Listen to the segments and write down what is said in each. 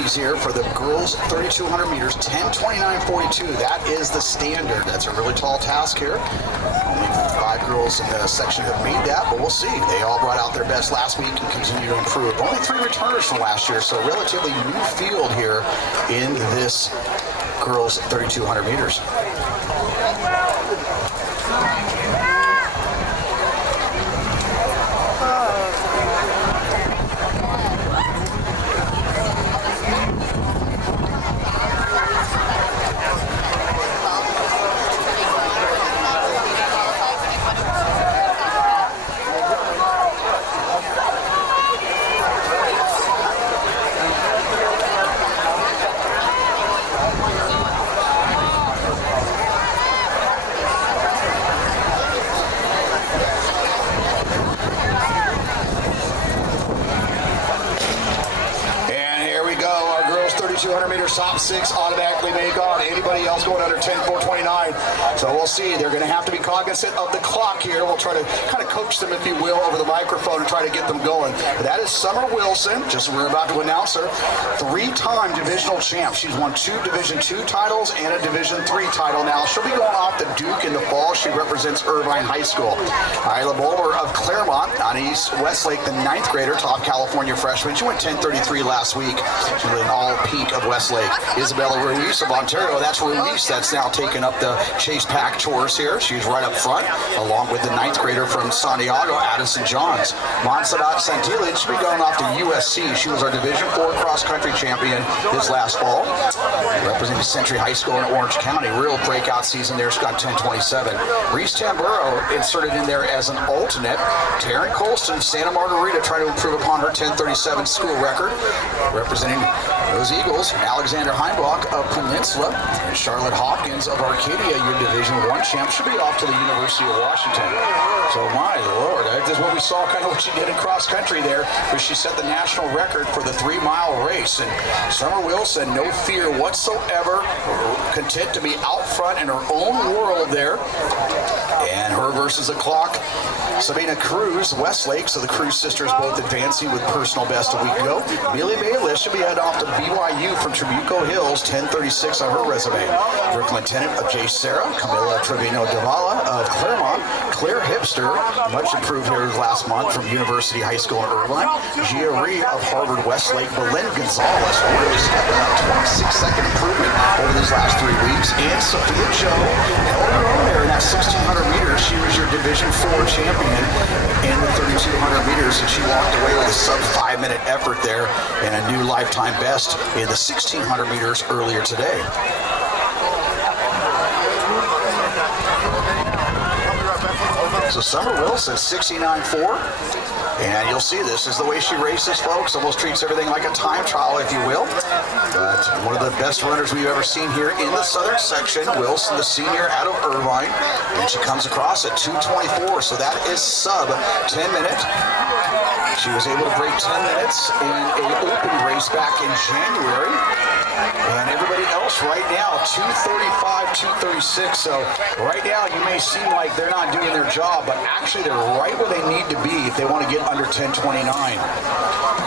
ladies here for the girls 3,200 meters, 10:29.42. That is the standard. That's a really tall task here. Only 5 girls in the section have made that, but we'll see. They all brought out their best last week and continue to improve. Only 3 returners from last year, so relatively new field here in this girls 3,200 meters. Top 6 automatically make on. Anybody else going under 10:4:29. So we'll see. They're going to have to be cognizant of the clock here. We'll try to kind of coach them, if you will, over the microphone and try to get them going. But that is Summer Wilson. Just we're about to announce her. 3-time divisional champ. She's won 2 Division II titles and a Division III title now. She'll be going off to Duke in the fall. She represents Irvine High School. Isla Boulder of Claremont on East Westlake, the 9th grader, top California freshman. She went 10:33 last week. She was an all-peak of Westlake. Isabella Ruiz of Ontario. That's Ruiz that's now taken up the Chase Pack chores here. She's right up front, along with the 9th grader from Santiago, Addison Johns. Montserrat Santilli should be going off to USC. She was our Division IV cross-country champion this last fall, representing Century High School in Orange County. Real breakout season there. She got 10:27. Reese Tamburo inserted in there as an alternate. Taryn Colston, Santa Margarita, trying to improve upon her 10:37 school record, representing those Eagles. Alexander Heimbach of Peninsula and Charlotte Hopkins of Arcadia, your Division I champ, should be off to the University of Washington. So my Lord, this is what we saw, kind of what she did in cross country there, where she set the national record for the 3-mile race. And Summer Wilson, no fear whatsoever, content to be out front in her own world there. And her versus the clock, Sabina Cruz, Westlake, so the Cruz sisters both advancing with personal best a week ago. Millie Bayless should be heading off to BYU from Trabuco Hills, 10:36 on her resume. Brooklyn Tennant of J. Sarah, Camila Trevino Davala of Claremont, Claire Hipster, much improved here last month from University High School in Irvine. Gia Ree of Harvard Westlake, Belen Gonzalez, really stepping up, 26-second improvement over these last 3 weeks. And Sophia Joe held her own there in that 1,600 meters. She was your Division IV champion in the 3,200 meters, and she walked away with a sub-5-minute effort there and a new lifetime best in the 1,600 meters earlier today. So Summer Wilson, 69.4. And you'll see this is the way she races, folks. Almost treats everything like a time trial, if you will. But one of the best runners we've ever seen here in the southern section, Wilson, the senior out of Irvine. And she comes across at 2:24, so that is sub 10 minutes. She was able to break 10 minutes in an open race back in January. And everybody else right now, 2:35, 2:36. So right now you may seem like they're not doing their job, but actually they're right where they need to be if they want to get under 10:29.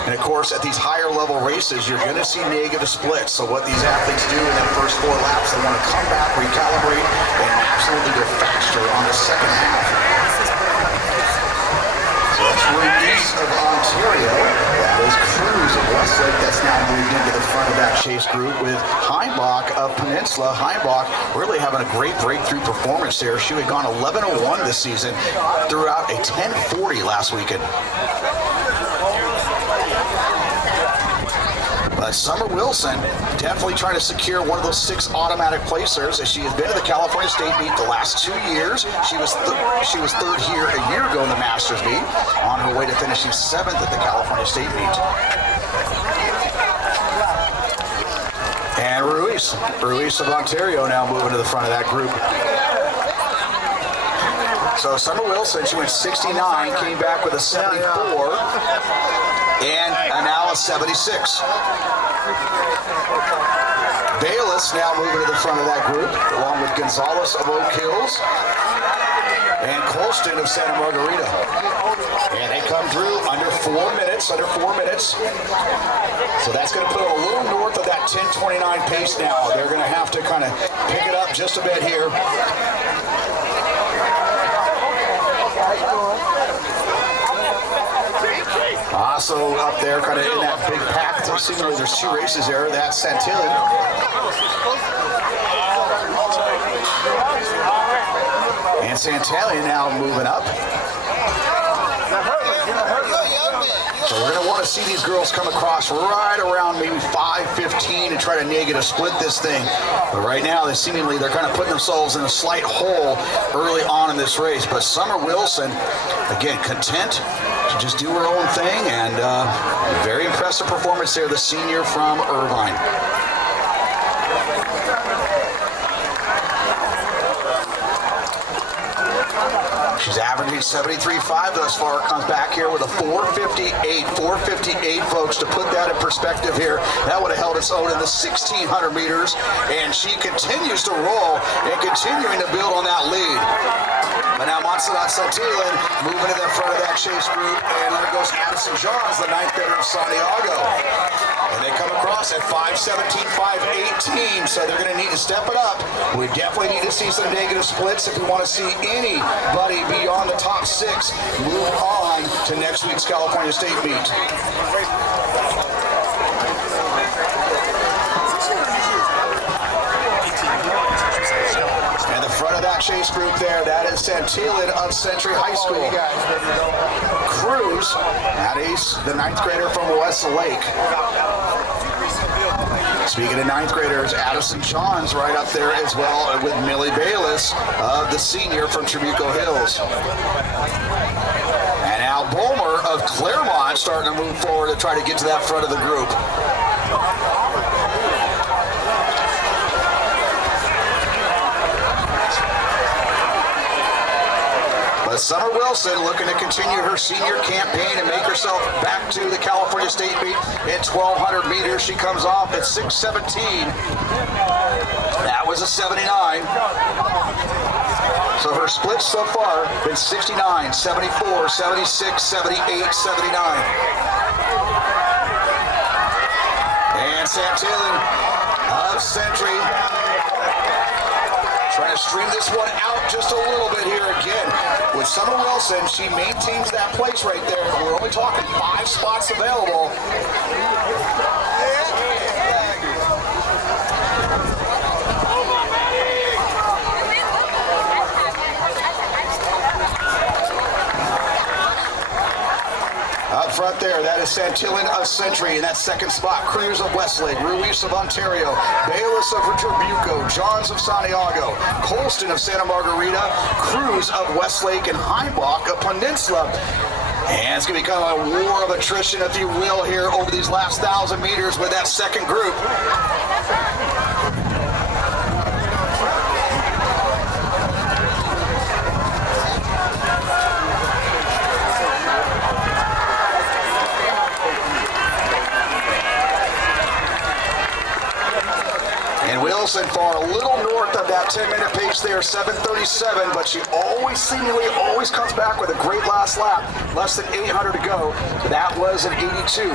And of course, at these higher level races, you're going to see negative splits. So what these athletes do in their first 4 laps, they want to come back, recalibrate, and absolutely go faster on the second half. So that's Ruiz of Ontario. That is Cruz of Westlake. That's now moved into the front of that chase group with Heimbach of Peninsula. Heimbach really having a great breakthrough performance there. She had gone 11:01 this season, threw out a 10:40 last weekend. But Summer Wilson definitely trying to secure one of those 6 automatic placers, as she has been to the California State meet the last 2 years. She was third here a year ago in the Masters meet, on her way to finishing 7th at the California State meet. And Ruiz of Ontario now moving to the front of that group. So Summer Wilson, she went 69, came back with a 74, and now a 76. Bayless now moving to the front of that group, along with Gonzalez of Oak Hills and Colston of Santa Margarita. And they come through under 4 minutes, under 4 minutes. So that's going to put them a little north of that 10:29 pace now. They're going to have to kind of pick it up just a bit here. Also up there, kind of in that big pack, so seemingly there's 2 races there. That's Santillan. And Santillan now moving up. So we're going to want to see these girls come across right around maybe 5:15 and try to negative split this thing. But right now, they're kind of putting themselves in a slight hole early on in this race. But Summer Wilson, again, content to just do her own thing, and very impressive performance there, the senior from Irvine. She's averaging 73.5 thus far. Comes back here with a 4:58. 4:58, folks, to put that in perspective here. That would have held its own in the 1,600 meters. And she continues to roll and continuing to build on that lead. But now Montserrat Santillan moving to the front of that chase group. And there goes Addison Johns, the 9th grader of Santiago. And they come across at 5:17, 5:18. So they're going to need to step it up. We definitely need to see some negative splits if we want to see anybody beyond the top 6 move on to next week's California State meet. And the front of that chase group there, that is Santillan of Century High School. Cruz, that is the 9th grader from Westlake. Speaking of 9th graders, Addison Johns right up there as well with Millie Bayless, the senior from Trabuco Hills. And Al Bulmer of Claremont starting to move forward to try to get to that front of the group. But Summer Wilson looking to continue her senior campaign and make herself back to the California State meet at 1,200 meters. She comes off at 6:17. That was a 79. So her splits so far been 69, 74, 76, 78, 79. And Santillan of Century trying to stream this one out just a little bit here again. With Summer Wilson, she maintains that place right there. We're only talking 5 spots available. Up front there, that is Santillan of Century in that 2nd spot. Cruz of Westlake, Ruiz of Ontario, Bayless of Trabuco, Johns of Santiago, Colston of Santa Margarita, Cruz of Westlake, and Heimbach of Peninsula. And it's going to be kind of a war of attrition, if you will, here over these last 1,000 meters with that second group. Wilson far a little north of that 10-minute pace there, 7:37, but she seemingly always comes back with a great last lap. Less than 800 to go. That was an 82.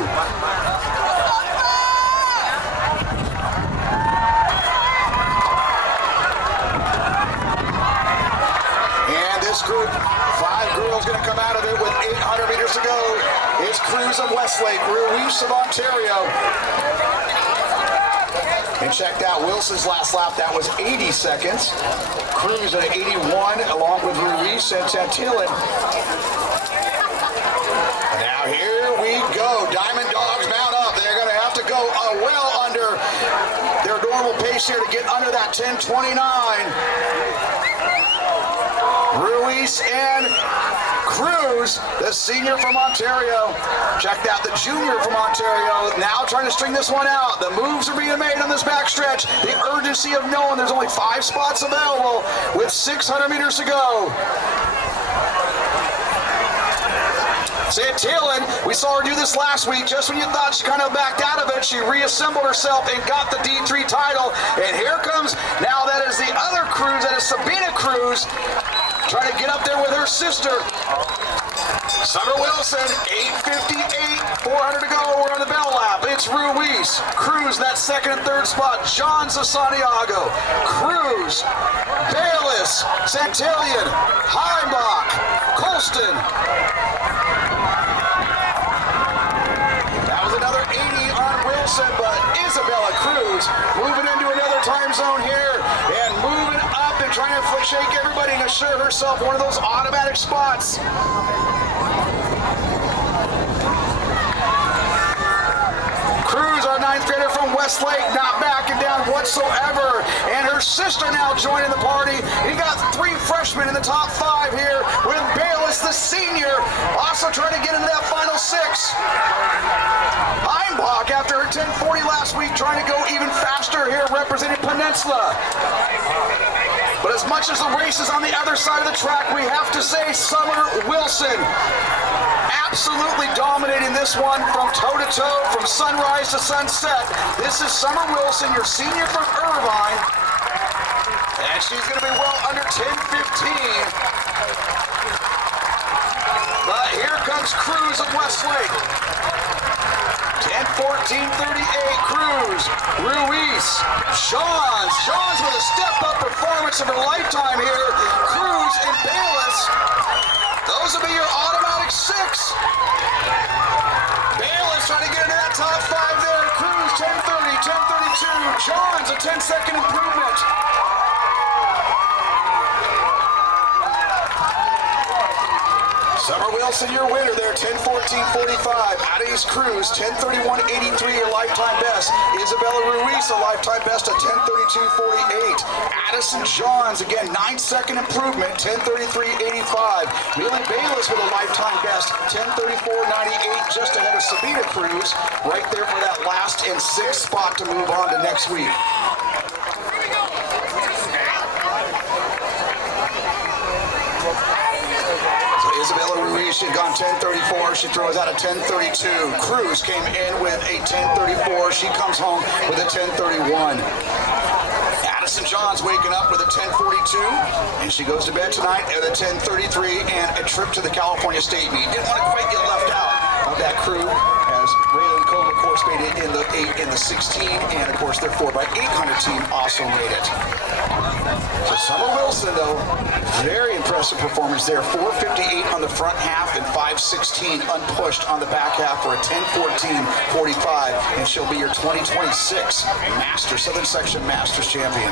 And this group, 5 girls going to come out of it with 800 meters to go. It's Cruz of Westlake, Ruiz of Ontario. And check out Wilson's last lap. That was 80 seconds. Cruz at 81, along with Ruiz and Santillan. Now here we go. Diamond Dogs mount up. They're going to have to go well under their normal pace here to get under that 10:29. Ruiz and Cruz, the senior from Ontario. Checked out the junior from Ontario. Now trying to string this one out. The moves are being made on this backstretch. The urgency of knowing there's only 5 spots available with 600 meters to go. Santillan, we saw her do this last week. Just when you thought she kind of backed out of it, she reassembled herself and got the D3 title. And here comes, now that is the other Cruz, that is Sabina Cruz, trying to get up there with her sister. Summer Wilson, 8:58, 400 to go. We're on the bell lap. It's Ruiz. Cruz, that second and third spot. Johns of Santiago. Cruz, Bayless, Santillan, Heimbach, Colston. That was another 80 on Wilson, but Isabella Cruz moving into another time zone here and moving up and trying to shake everybody and assure herself one of those automatic spots. Cruz, our ninth grader from Westlake, not backing down whatsoever. And her sister now joining the party. You got three freshmen in the top five here with Bayless, the senior, also trying to get into that final six. Heimbach, after her 10:40 last week, trying to go even faster here, representing Peninsula. But as much as the race is on the other side of the track, we have to say Summer Wilson absolutely dominating this one from toe-to-toe, from sunrise to sunset. This is Summer Wilson, your senior from Irvine. And she's going to be well under 10:15. But here comes Cruz of Westlake. 10:14:38, Cruz, Ruiz, Johns with a step-up performance of her lifetime here. Cruz and Bayless, those will be your automatic six. Bayless trying to get into that top five there. Cruz, 10:30, 10:32. Johns, a 10-second improvement. Summer Wilson, your winner there, 10:14:45. Addis Cruz, 10:31:83, your lifetime best. Isabella Ruiz, a lifetime best at 10:32:48. Addison Johns, again, 9-second improvement, 10:33:85. Millie Bayless with a lifetime best, 10:34:98, just ahead of Sabina Cruz, right there for that last and sixth spot to move on to next week. Isabella Ruiz, she had gone 10:34. She throws out a 10:32. Cruz came in with a 10:34. She comes home with a 10:31. Addison Johns waking up with a 10:42, and she goes to bed tonight at a 10:33 and a trip to the California State meet. Didn't want to quite get left out of that crew, as Raylan Cole, of course, made it in the 8 and the 16, and of course their 4x800 team also made it. So Summer Wilson, though, very impressive performance there. 4:58 on the front half and 5:16 unpushed on the back half for a 10:14:45, and she'll be your 2026 Southern Section Masters champion.